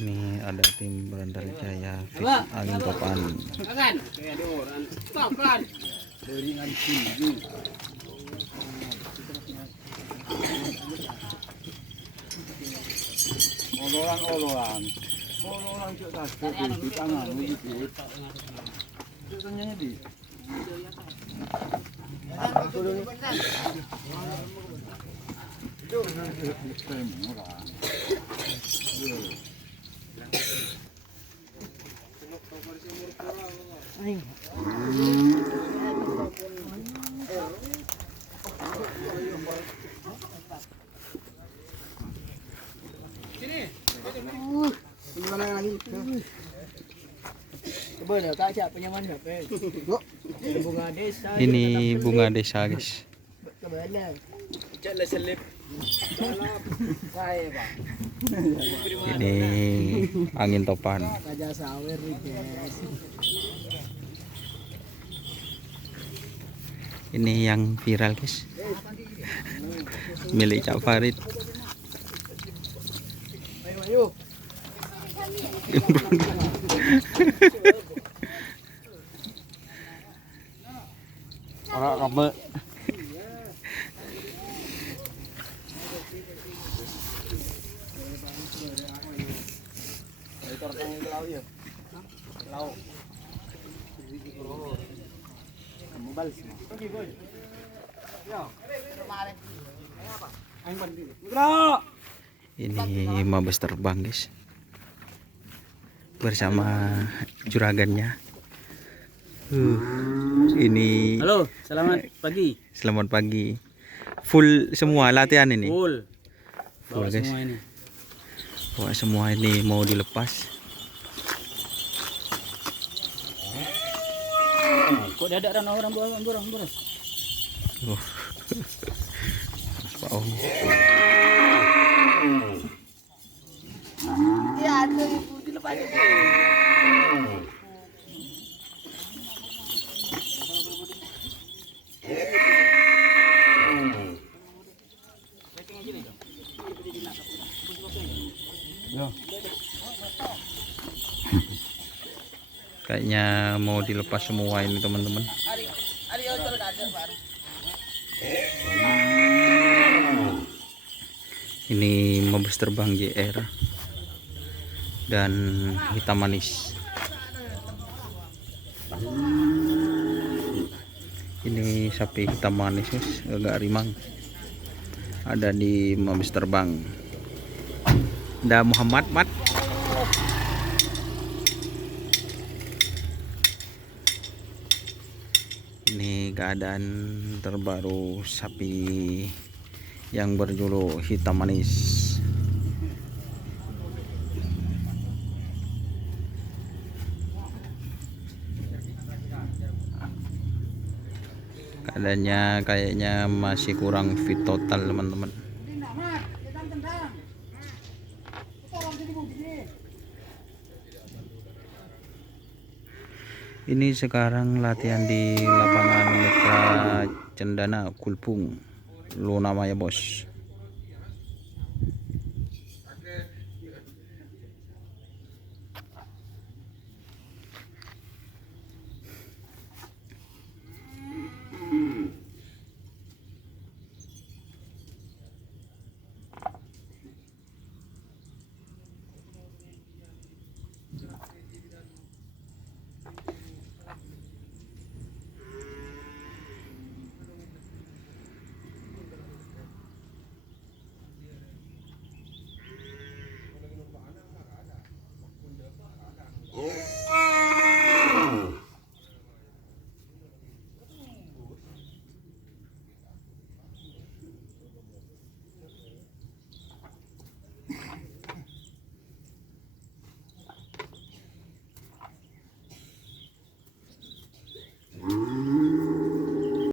Ini ada tim Berandal Jaya fit angin topan. Ololan cuk tas di tangan gitu. Tanya di. Ini bunga desa guys. Ini angin topan. Ini yang viral guys, milik Cak Farid. Orang kabe. Ini mabes terbang guys, bersama juragannya. Ini halo, selamat pagi. Selamat pagi. Full semua latihan ini. Full guys. Semua ini. Bawa semua ini mau dilepas. Kok dadak dan orang borong. Oh. Pak Om. Ya, ada ibu dilepas. Kayaknya mau dilepas semua ini teman-teman. Ini mabes terbang JR dan hitam manis. Ini sapi hitam manis guys, agak rimang. Ada di mabes terbang. Da Muhammad Mat. Ini keadaan terbaru sapi yang berjuluk hitam manis. Keadaannya kayaknya masih kurang fit total teman-teman. Ini sekarang latihan di lapangan Mitra Cendana Kulpung, Lunamaya bos.